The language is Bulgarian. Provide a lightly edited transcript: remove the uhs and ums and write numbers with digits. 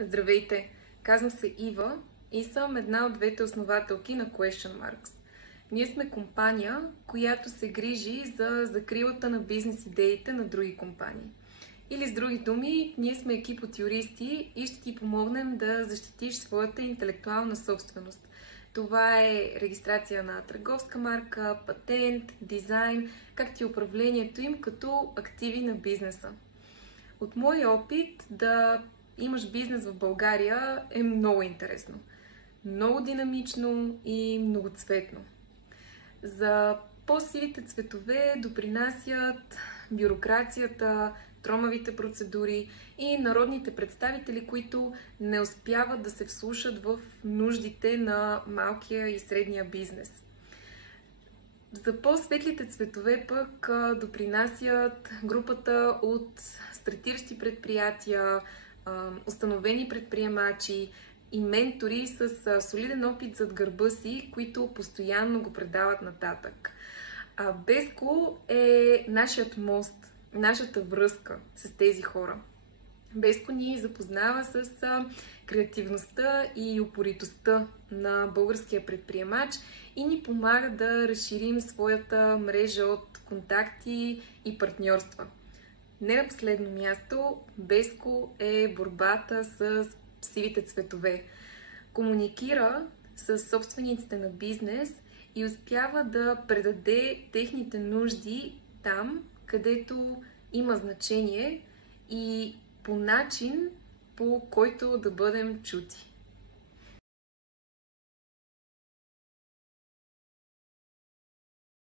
Здравейте! Казвам се Ива и съм една от двете основателки на Question Marks. Ние сме компания, която се грижи за закрилата на бизнес идеите на други компании. Или с други думи, ние сме екип от юристи и ще ти помогнем да защитиш своята интелектуална собственост. Това е регистрация на търговска марка, патент, дизайн, както и управлението им като активи на бизнеса. От моя опит да имаш бизнес в България е много интересно. Много динамично и многоцветно. За по-сивите цветове допринасят бюрокрацията, тромавите процедури и народните представители, които не успяват да се вслушат в нуждите на малкия и средния бизнес. За по-светлите цветове пък допринасят групата от стартиращи предприятия, установени предприемачи и ментори с солиден опит зад гърба си, които постоянно го предават нататък. Беско е нашият мост, нашата връзка с тези хора. Беско ни запознава с креативността и упоритостта на българския предприемач и ни помага да разширим своята мрежа от контакти и партньорства. Не на последно място, Беско е борбата с сивите цветове. Комуникира с собствениците на бизнес и успява да предаде техните нужди там, където има значение и по начин, по който да бъдем чути.